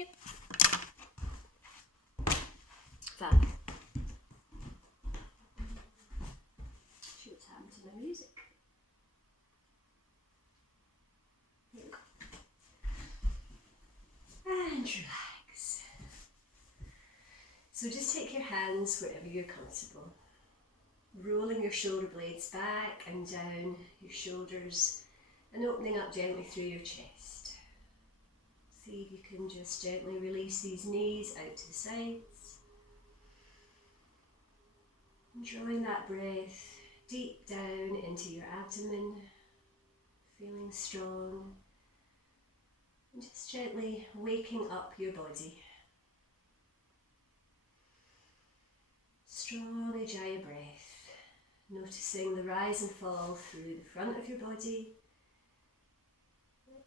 Yep. Fab. See what's happened to my music. There we go. And relax. So just take your hands wherever you're comfortable. Rolling your shoulder blades back and down your shoulders and opening up gently through your chest. See if you can just gently release these knees out to the sides. And drawing that breath deep down into your abdomen, feeling strong. And just gently waking up your body. Strong Ujjayi breath, noticing the rise and fall through the front of your body,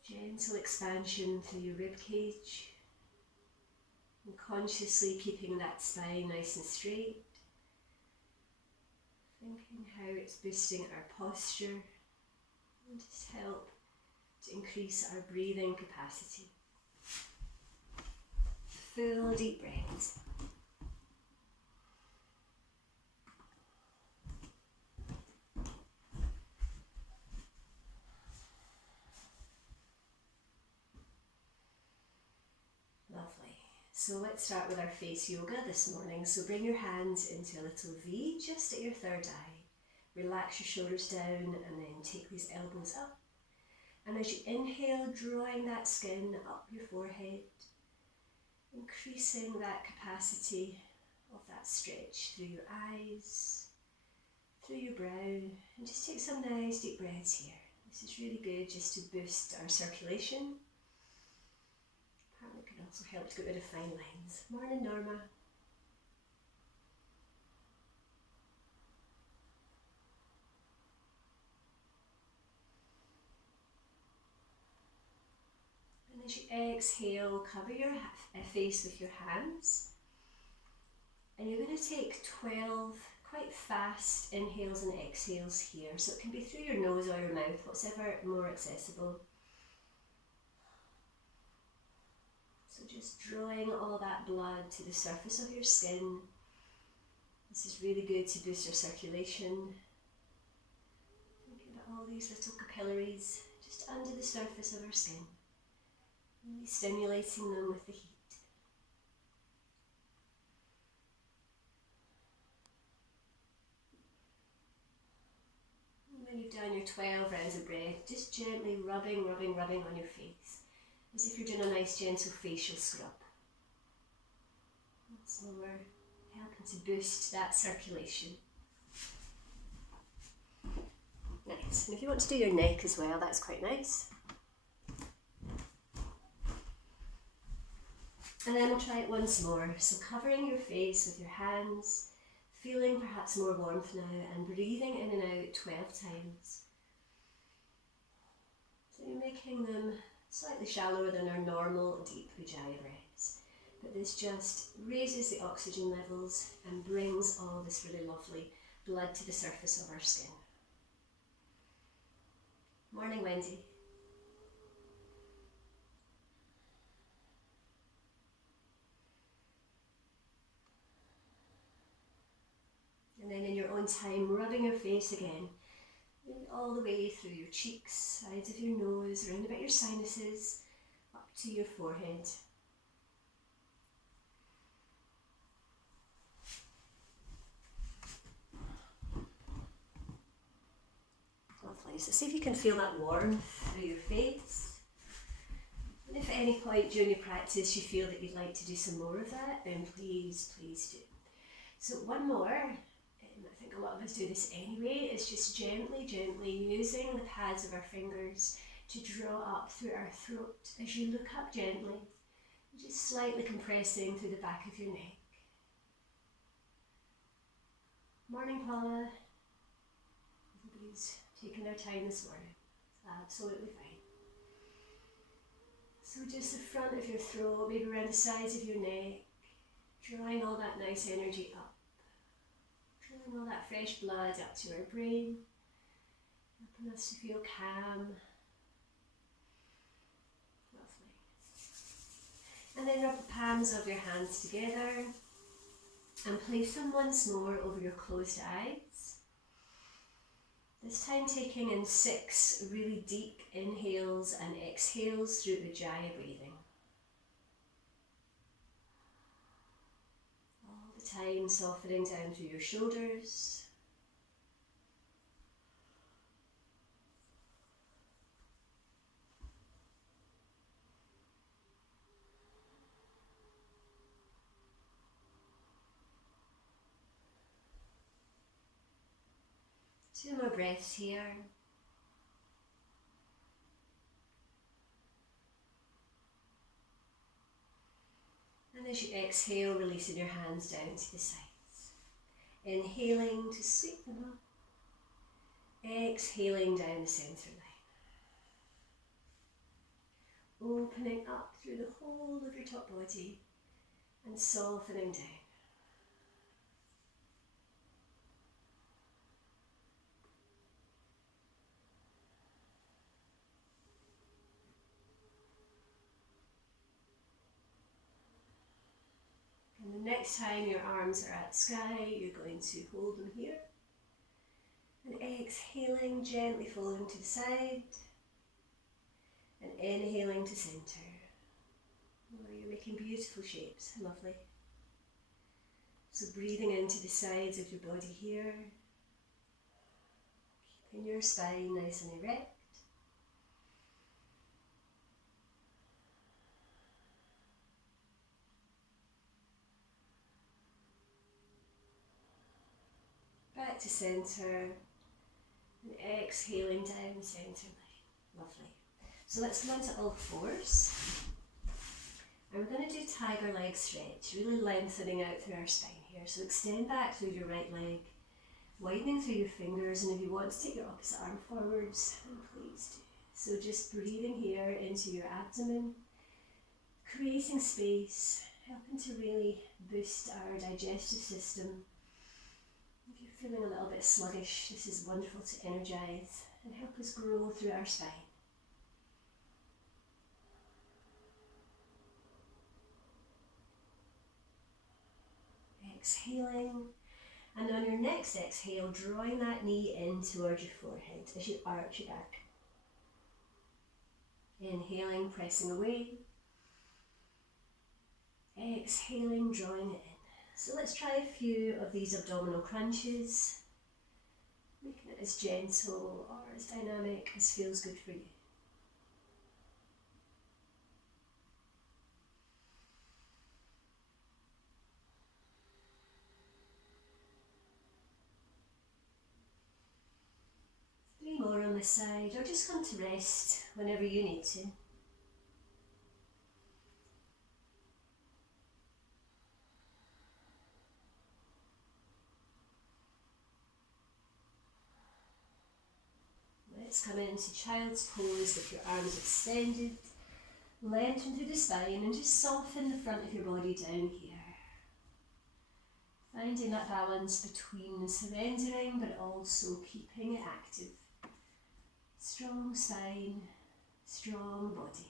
gentle expansion through your rib cage, and consciously keeping that spine nice and straight, thinking how it's boosting our posture and just help to increase our breathing capacity. Full deep breaths. Lovely. So let's start with our face yoga this morning. So bring your hands into a little V just at your third eye. Relax your shoulders down and then take these elbows up. And as you inhale, drawing that skin up your forehead, increasing that capacity of that stretch through your eyes, through your brow, and just take some nice deep breaths here. This is really good just to boost our circulation. Apparently it can also help to get rid of fine lines. Morning, Norma. And as you exhale, cover your face with your hands. And you're going to take 12 quite fast inhales and exhales here. So it can be through your nose or your mouth, whatever more accessible. So just drawing all that blood to the surface of your skin. This is really good to boost your circulation. Thinking about all these little capillaries just under the surface of our skin. Really stimulating them with the heat. And when you've done your 12 rounds of breath, just gently rubbing on your face. As if you're doing a nice gentle facial scrub. Once more, helping to boost that circulation. Nice. And if you want to do your neck as well, that's quite nice. And then we'll try it once more. So covering your face with your hands, feeling perhaps more warmth now, and breathing in and out 12 times. So you're making them slightly shallower than our normal deep Ujjayi breaths. But this just raises the oxygen levels and brings all this really lovely blood to the surface of our skin. Morning, Wendy. And then in your own time, rubbing your face again, all the way through your cheeks, sides of your nose, around about your sinuses, up to your forehead. Lovely. So see if you can feel that warmth through your face. And if at any point during your practice you feel that you'd like to do some more of that, then please do. So one more. I think a lot of us do this anyway, is just gently using the pads of our fingers to draw up through our throat as you look up gently, just slightly compressing through the back of your neck. Morning, Paula. Everybody's taking their time this morning. It's absolutely fine. So just the front of your throat, maybe around the sides of your neck, drawing all that nice energy up. Drawing all that fresh blood up to our brain, helping us to feel calm. Lovely. And then rub the palms of your hands together and place them once more over your closed eyes. This time taking in 6 really deep inhales and exhales through Ujjayi breathing. All the time softening down through your shoulders. Two more breaths here. And as you exhale, releasing your hands down to the sides. Inhaling to sweep them up. Exhaling down the centre line. Opening up through the whole of your top body and softening down. And the next time your arms are at sky, you're going to hold them here. And exhaling, gently folding to the side. And inhaling to centre. Oh, you're making beautiful shapes, lovely. So breathing into the sides of your body here. Keeping your spine nice and erect. Back to centre. And exhaling down the centre line. Lovely. So let's come onto all fours. And we're going to do tiger leg stretch, really lengthening out through our spine here. So extend back through your right leg, widening through your fingers, and if you want to take your opposite arm forwards, then please do. So just breathing here into your abdomen, creating space, helping to really boost our digestive system. If you're feeling a little bit sluggish, this is wonderful to energize and help us grow through our spine. Exhaling, and on your next exhale, drawing that knee in towards your forehead as you arch your back. Inhaling, pressing away. Exhaling, drawing it in. So let's try a few of these abdominal crunches, making it as gentle or as dynamic as feels good for you. More on this side, or just come to rest whenever you need to. Let's come into child's pose with your arms extended, lengthen through the spine and just soften the front of your body down here. Finding that balance between surrendering but also keeping it active. Strong spine, strong body.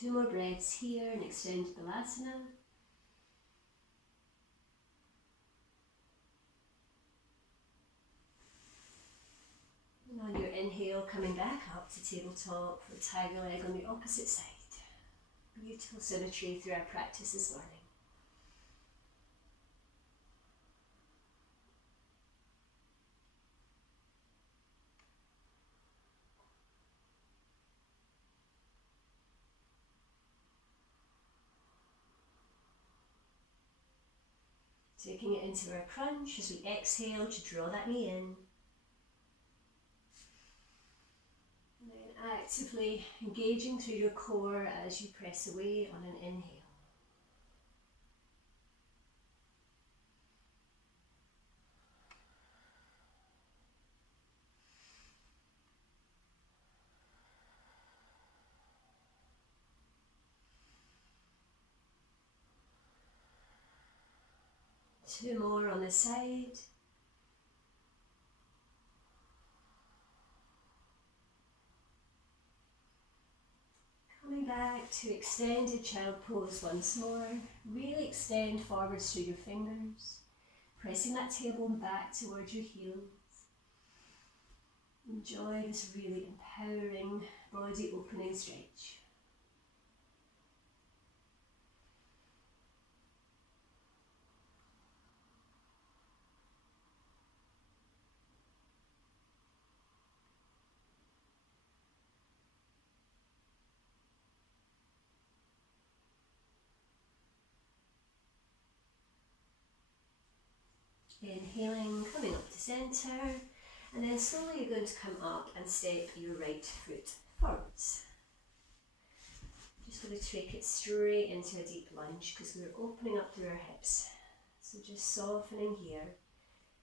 Two more breaths here and extend Balasana. And on your inhale, coming back up to tabletop for tiger leg on the opposite side. Beautiful symmetry through our practice this morning. Taking it into our crunch as we exhale to draw that knee in. And then actively engaging through your core as you press away on an inhale. 2 more on the side. Coming back to extended child pose once more. Really extend forwards through your fingers, pressing that tailbone back towards your heels. Enjoy this really empowering body opening stretch. Inhaling, coming up to centre, and then slowly you're going to come up and step your right foot forwards. Just going to take it straight into a deep lunge because we're opening up through our hips. So just softening here.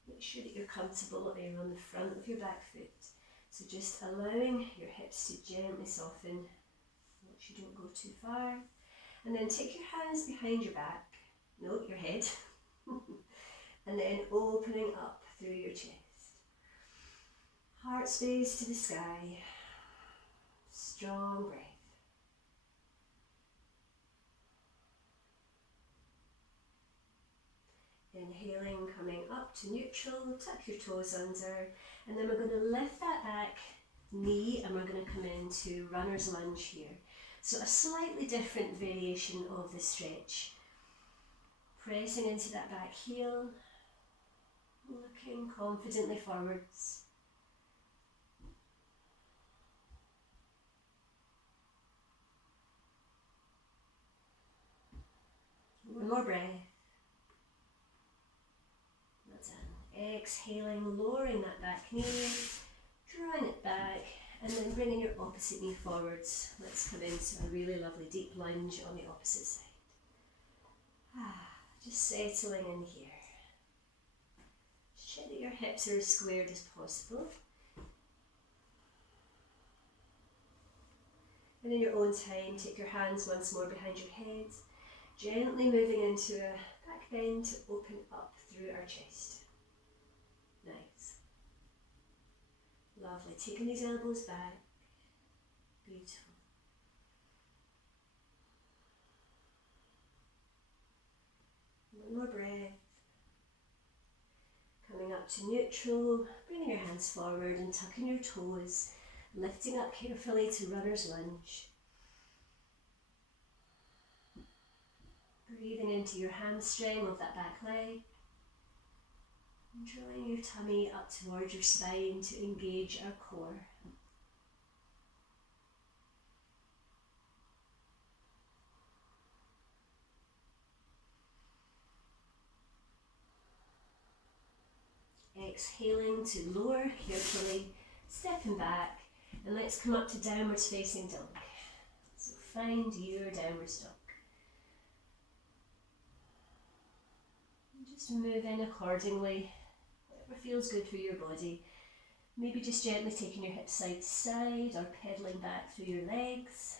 Make sure that you're comfortable there on the front of your back foot. So just allowing your hips to gently soften. Make sure you don't go too far. And then take your hands behind your back, no, your head. And then opening up through your chest. Heart space to the sky. Strong breath. Inhaling, coming up to neutral, tuck your toes under, and then we're going to lift that back knee and we're going to come into runner's lunge here. So a slightly different variation of the stretch. Pressing into that back heel, looking confidently forwards. One more breath. That's it. Exhaling, lowering that back knee, drawing it back, and then bringing your opposite knee forwards. Let's come into a really lovely deep lunge on the opposite side. Just settling in here. Check that your hips are as squared as possible. And in your own time, take your hands once more behind your head, gently moving into a back bend to open up through our chest. Nice. Lovely. Taking these elbows back. Beautiful. One more breath. Coming up to neutral, bringing your hands forward and tucking your toes, lifting up carefully to runner's lunge. Breathing into your hamstring of that back leg. And drawing your tummy up towards your spine to engage our core. Exhaling to lower carefully, stepping back, and let's come up to downwards facing dog. So find your downwards dog. And just move in accordingly, whatever feels good for your body. Maybe just gently taking your hips side to side or pedaling back through your legs.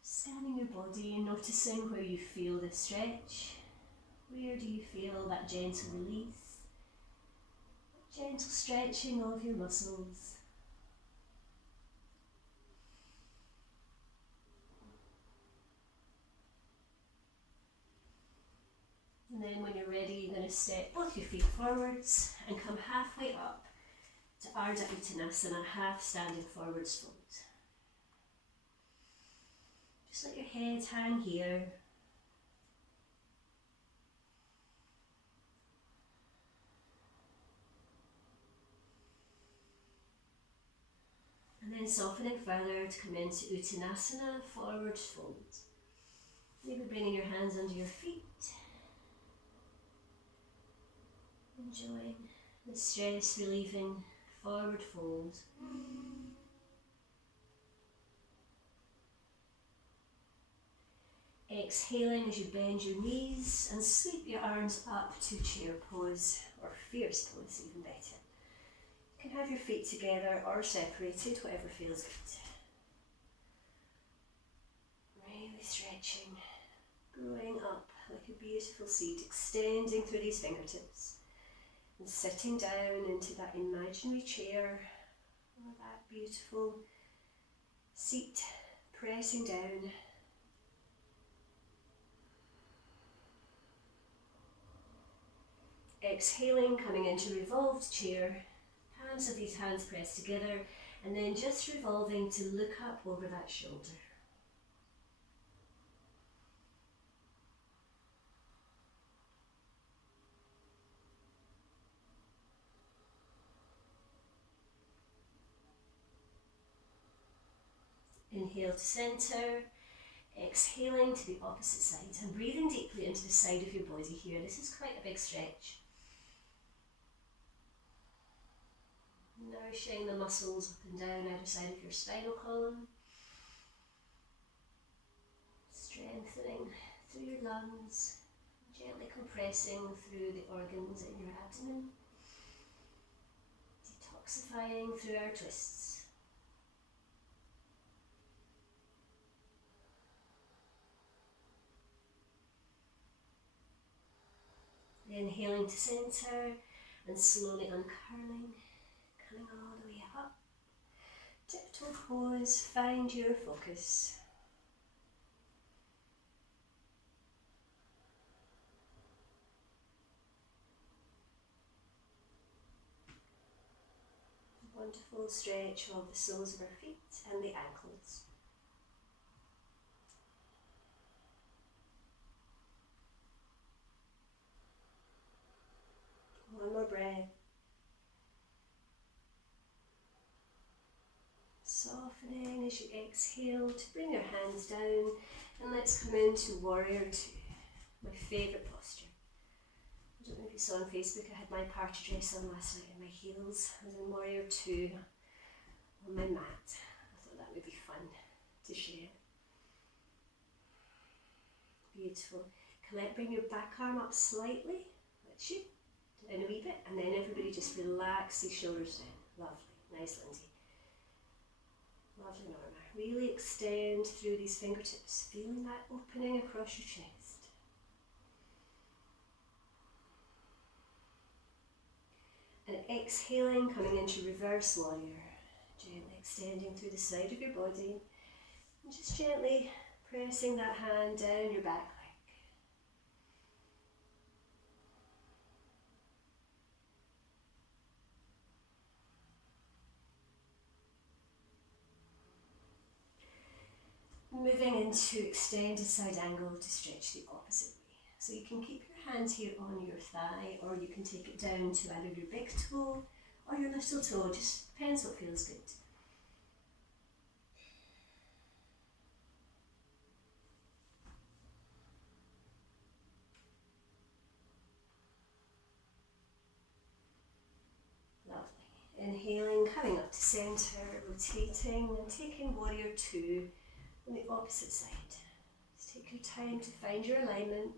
Just scanning your body and noticing where you feel the stretch. Where do you feel that gentle release? Gentle stretching of your muscles. And then when you're ready, you're going to step both your feet forwards and come halfway up to Ardha Uttanasana, half standing forwards fold. Just let your head hang here. And then softening further to come into Uttanasana, forward fold. Maybe bringing your hands under your feet. Enjoying the stress relieving forward fold. Exhaling as you bend your knees and sweep your arms up to chair pose or fierce pose, even better. You can have your feet together or separated, whatever feels good. Really stretching, growing up like a beautiful seed, extending through these fingertips and sitting down into that imaginary chair or that beautiful seat, pressing down. Exhaling, coming into revolved chair, palms of these hands pressed together, and then just revolving to look up over that shoulder. Inhale to centre, exhaling to the opposite side, and breathing deeply into the side of your body here. This is quite a big stretch. Nourishing the muscles up and down either side of your spinal column. Strengthening through your lungs, gently compressing through the organs in your abdomen. Detoxifying through our twists. Inhaling to centre and slowly uncurling, coming all the way up. Tiptoe pose, find your focus. Wonderful stretch of the soles of our feet and the ankles. One more breath. Softening as you exhale to bring your hands down, and let's come into Warrior Two, my favourite posture. I don't know if you saw on Facebook, I had my party dress on last night and my heels. I was in Warrior Two on my mat. I thought that would be fun to share. Beautiful. Bring your back arm up slightly, let's you, down a wee bit, and then everybody just relax the shoulders down. Lovely, nice Lindsay. Lovely, Norma. Really extend through these fingertips, feeling that opening across your chest. And exhaling, coming into reverse warrior. Gently extending through the side of your body. And just gently pressing that hand down your back leg. Moving into extended side angle to stretch the opposite way. So you can keep your hand here on your thigh, or you can take it down to either your big toe or your little toe, just depends what feels good. Lovely. Inhaling, coming up to centre, rotating and taking Warrior Two on the opposite side. Just take your time to find your alignment,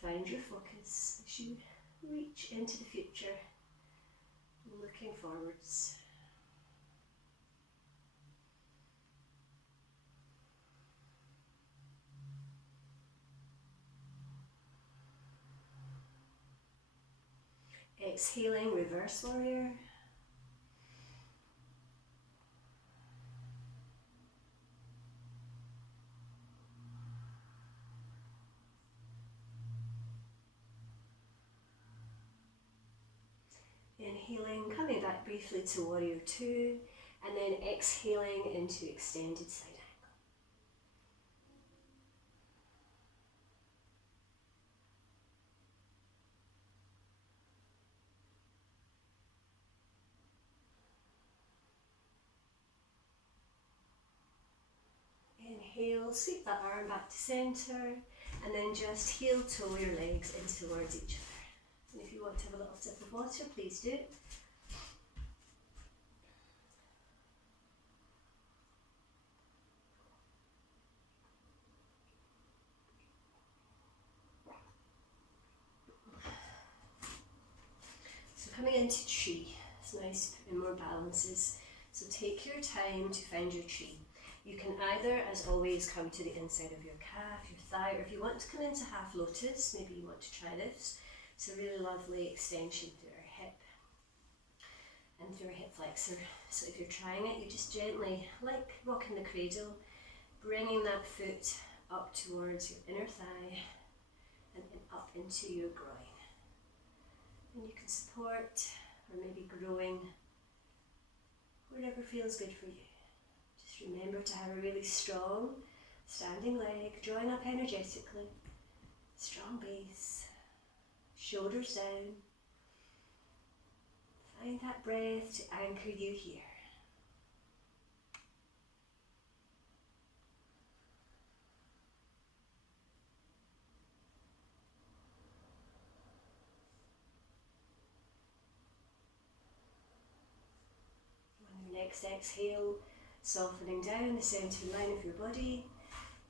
find your focus as you reach into the future, looking forwards. Exhaling, reverse warrior. Inhaling, coming back briefly to Warrior Two, and then exhaling into extended side angle. Inhale, sweep that arm back to centre, and then just heel toe your legs in towards each other. And if you want to have a little sip of water, please do. So coming into tree, it's nice to put in more balances. So take your time to find your tree. You can either, as always, come to the inside of your calf, your thigh, or if you want to come into half lotus, maybe you want to try this. It's a really lovely extension through our hip and through our hip flexor. So if you're trying it, you just gently, like rocking the cradle, bringing that foot up towards your inner thigh and then up into your groin. And you can support or maybe growing wherever feels good for you. Just remember to have a really strong standing leg, drawing up energetically, strong base, shoulders down. Find that breath to anchor you here. On your next exhale, softening down the centre line of your body,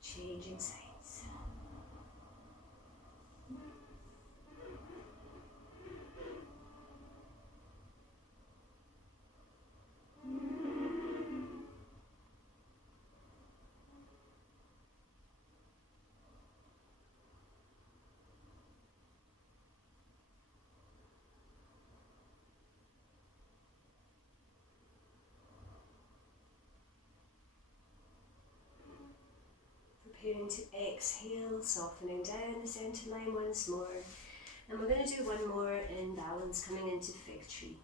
changing sides. Preparing to exhale, softening down the centre line once more. And we're going to do one more in balance, coming into fig tree.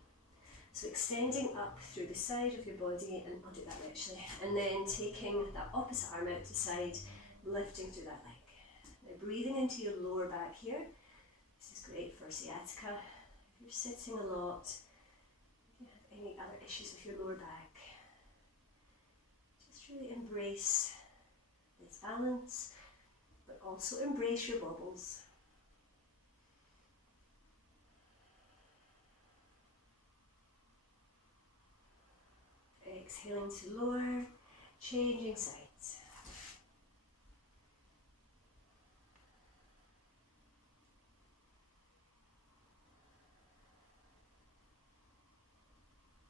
So extending up through the side of your body, and I'll do that way actually, and then taking that opposite arm out to side, lifting through that leg. Now breathing into your lower back here. This is great for sciatica. If you're sitting a lot, if you have any other issues with your lower back, just really embrace this balance, but also embrace your wobbles. Exhaling to lower, changing sides.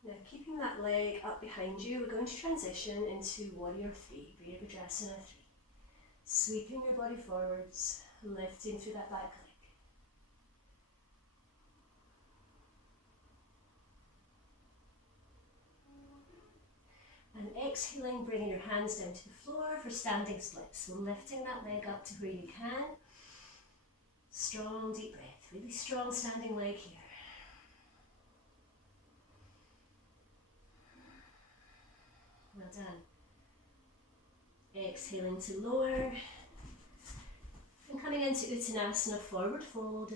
Now keeping that leg up behind you, we're going to transition into Warrior 3, Virabhadrasana 3. Sweeping your body forwards, lifting through that back leg. And exhaling, bringing your hands down to the floor for standing splits. So lifting that leg up to where you can. Strong deep breath, really strong standing leg here. Well done. Exhaling to lower. And coming into Uttanasana, forward fold.